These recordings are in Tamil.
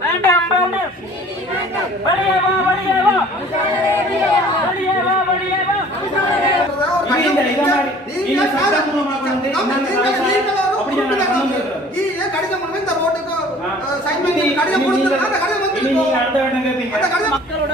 வேண்டாம் வேண்டாம் வெளியேவா வெளியேவா மக்களோட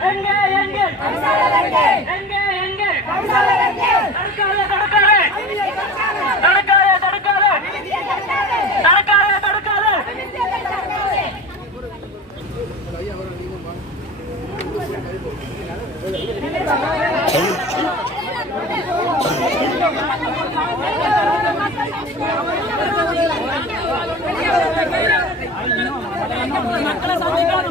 எங்கள் எங்கள்.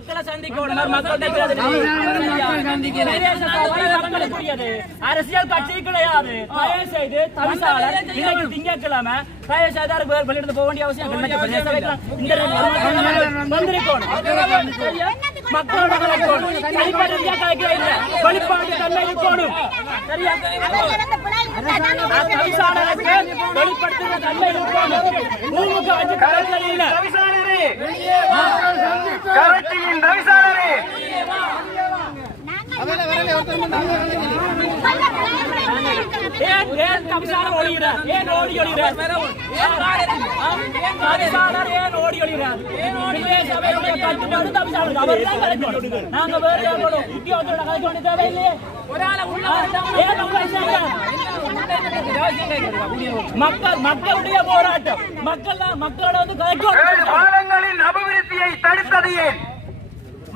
மக்களை சந்திக்கணும் மக்களுக்குரியது அரசியல் கட்சி கிடையாது. தயவு செய்து தவிசாளர் இன்னைக்கு திங்கட்கிழமை தயவு செய்து அதுக்கு வேறு வெளியிட்டு போக வேண்டிய அவசியம் வந்திருக்கணும்? மக்களோட வெளிப்பாடு தன்மை இருக்கணும் சரியா? வெளிப்படுத்துகிற தன்மை இருக்கணும் ஊருக்கு வச்சு கட்சியின் தவிசாளரே நாங்க மக்கள் மக்களுடைய போராட்டம் மக்கள் மக்களோட வந்து அபிவிருத்தியை தடுத்தது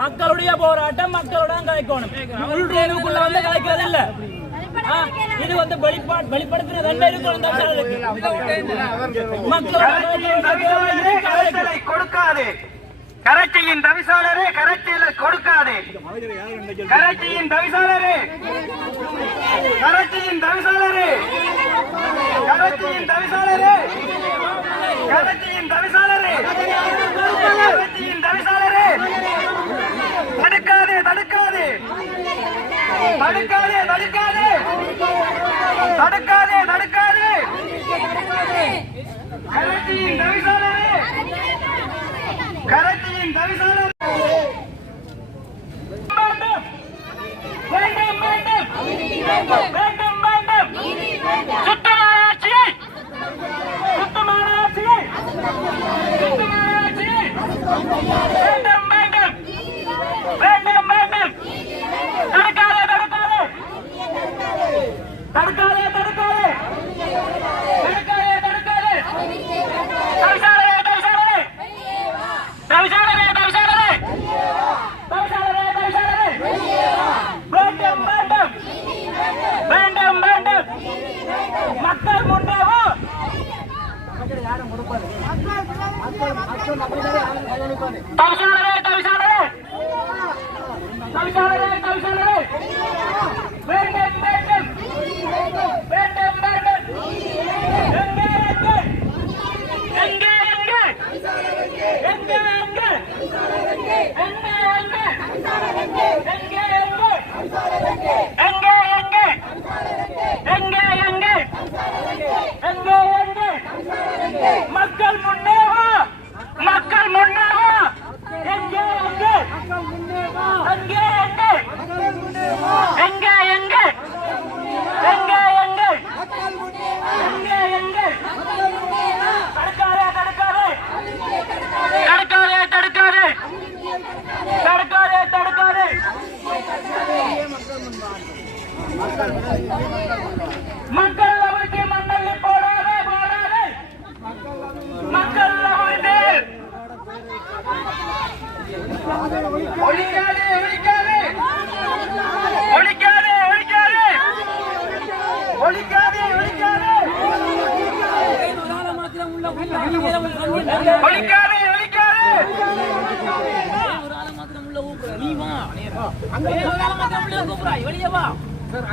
மக்களுடைய போராட்டம் மக்களோட கலைக்கணும். உள்ரேனுக்குள்ள வந்து கலைக்கிறது இல்ல இது வந்து வெளிப்பாடு வெளிப்படுத்துற தன்மை இருக்கணும் தான் சாருக்கு. மக்களோட கரட்சியின் தவிசாளரே கரட்சியில கொடுக்காதே. கரட்சியின் தவிசாளரே. கரட்சியின் தவிசாளரே. கரட்சியின் தவிசாளரே. கரட்சியின் தவிசாளரே. கரட்சியின் தவிசாளரே. தடுக்காதே தடுக்காதே. தடுக்காதே தடுக்காதே. தடுக்காதே தடுக்காதே. கரட்சியின் தவிசாளரே மக்கள் முன்னேவா மக்கள் முன்னேவா எங்கே எங்கே? எங்கே எங்கே? எங்கே எங்கே? எங்கே எங்கே? எங்கே எங்கே? தடுக்காதே தடுக்காதே. தடுக்காதே தடுக்காதே. தடுக்காதே தடுக்காதே. மக்கள்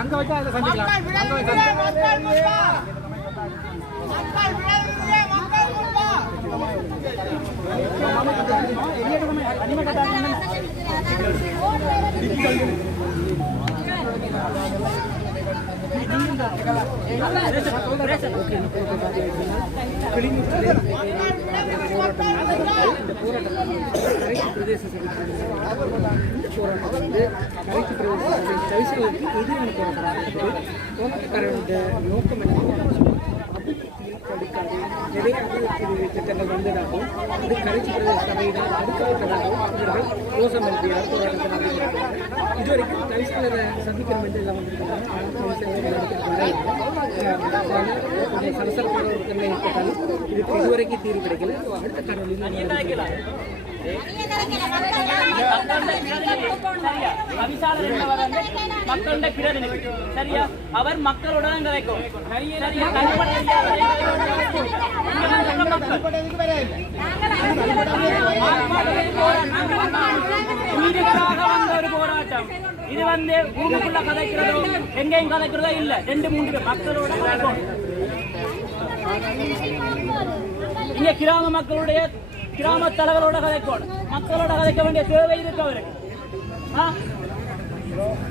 அங்க வச்சா அதை சந்திக்கலாம். தவிசங்களுக்கு எதிரான போராட்டம் நோக்கம் என்ன அபிவிருத்தியை தடுக்காது நிறைய அபிவிருத்தி திட்டங்கள் வந்ததாகவும் அது கரைச்சி பிரதேச சபையினால் தடுக்கப்பட்டதாகவும் அவர்கள் ரோசம் எழுதியார் போராட்டத்தை நடத்தியிருக்கிறார்கள் இதுவரைக்கும் தவிசாளரை சந்திக்கணும் என்று எல்லாம் வந்திருக்கிறாங்க ஆனால் தவிசாளர் கொஞ்சம் சலசலப்பான ஒரு தன்மை ஏற்பட்டாலும் இதுக்கு இதுவரைக்கும் தீர்வு கிடைக்கல அடுத்த காரணம் மக்களோட பிறர் சரியா அவர் மக்களோட கிடைக்கும் வந்த ஒரு போராட்டம் இது வந்து பூமிக்குள்ள கதைக்கிறதோ எங்கேயும் கதைக்கிறதோ இல்ல ரெண்டு மூன்று மக்களோட இங்க கிராம மக்களுடைய கிராம தலைவரோட கதைக்கணும் மக்களோட கதைக்க வேண்டிய தேவை இருக்கு அவருக்கு. ஆ?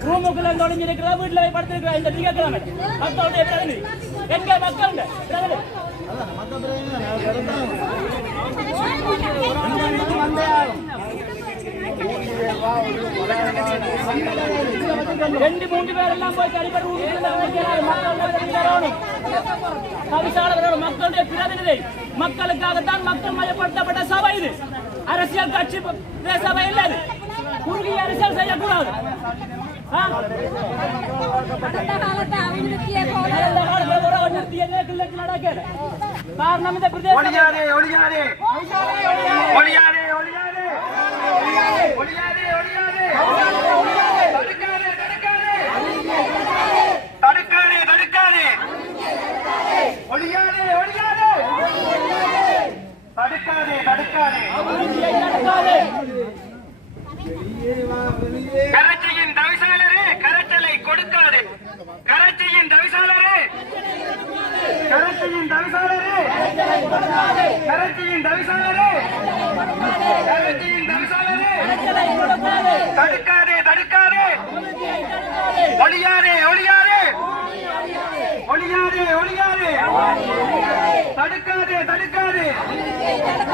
ரூமுக்குள்ள நுழைஞ்சிருக்கிறா வீட்டுல போய் படுத்திருக்கிற இந்த திங்கக்கிழமை மக்களுடைய பிரதிநிதி. எங்க மக்கள் ரெண்டு மூன்று பேர் எல்லாம் போய் தனிப்பட்ட ரூமுக்குள்ள மக்களுடைய பிரதிநிதி. மக்களுக்காகத்தான் மக்கள் மயப்படுத்தப்பட்ட சபை இது. அரசியல் கட்சி சபை இல்ல இது. குறுகிய அரசியல் செய்யக்கூடாது. ஆ? கடந்த காலத்து தடுக்காதே தடுக்காதே. கரட்சியின் தவிசாளரே கரட்டலை கொடுக்காதே. கரட்சியின் தவிசாளரே. கரட்சியின் தவிசாளரே. கரட்சியின் தவிசாளரே. கரட்சியின் தவிசாளரே. தடுக்காதே தடுக்காதே. ஒளியாரே ஒளியாரே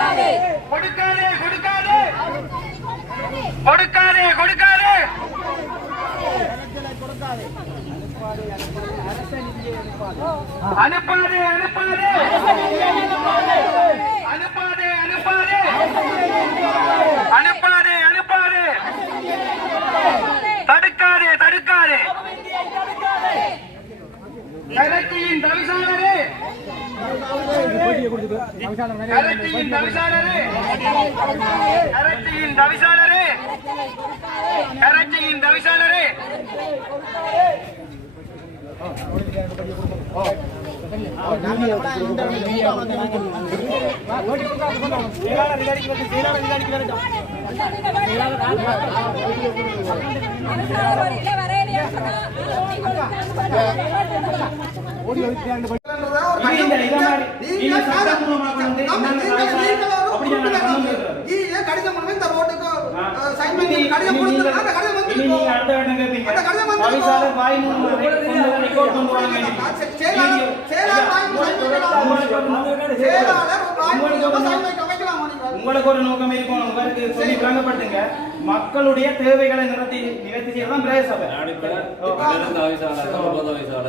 கொடுக்காதே. கொடுக்காதே கொடுக்காதே. கொடுக்காதே அனுப்பாதே. அனுப்பாதே அனுப்பாதே அனுப்பாதே அனுப்பாதே அனுப்பாதே தடுக்காதே தடுக்காதே கரட்சியின் தவிசாளரே கரட்சியின் தவிசாளரே. கரட்சியின் தவிசாளரே. கரட்சியின் தவிசாளரே. கடிதம் மூலமா இந்த ரோட்டுக்கு சைன் பண்ணி கடிதம் கொடுத்தா அந்த கடிதம் வந்து நீங்க அடுத்த வேடம் கேப்பீங்க அந்த கடிதம் வந்து பவிசால பாய் ரிகார்ட் கொண்டு வாங்க. சேலா சேலா பாய் சேலால பாய் சைன் பண்ணி உங்களுக்கு ஒரு நோக்கம் இருக்கும். உங்களுக்கு சொல்லி விளங்கப்படுத்துங்க. மக்களுடைய தேவைகளை நிறுத்தி நிவர்த்தி செய்யலாம் பிரதேச சபை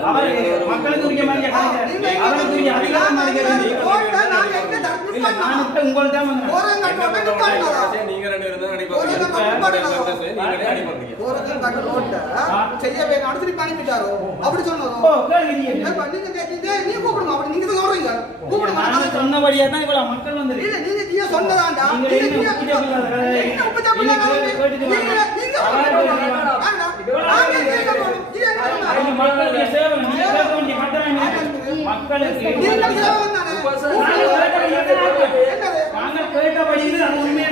அவர் மக்களுக்கு உரிய மாதிரி அவருக்கு உரிய அதிகாரம் உங்கள்ட்ட அனுப்பிட்டாரோ அப்படி ஓ சொன்னதோ கேளுங்க ஏப்பா, நீங்க கூப்பிடுங்க. அப்படி நீங்க தான் சொல்றீங்க. கூப்பிடுங்க. சொன்னபடியா தான் இவ்வளவு மக்கள் வந்து நீங்க நீங்க சொன்னதாண்டா. நீங்க என்ன ஜாப்பில்லாத கதை? நீங்க நீங்க. மக்களுக்கு இது அது உண்மையை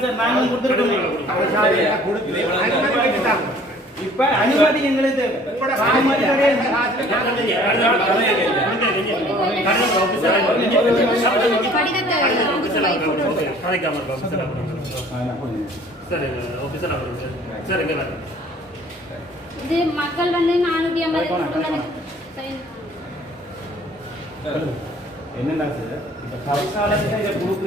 சார்? நாங்களும் கொடுத்துருக்கோம். இப்ப அனுமதி எங்களுக்கு. இது மக்கள் வந்து நானூத்தி ஐம்பது என்னன்னா சார்? இப்ப தவிசாளர்கிட்ட இதை கொடுக்குறேன்.